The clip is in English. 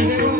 Thank mm -hmm. you.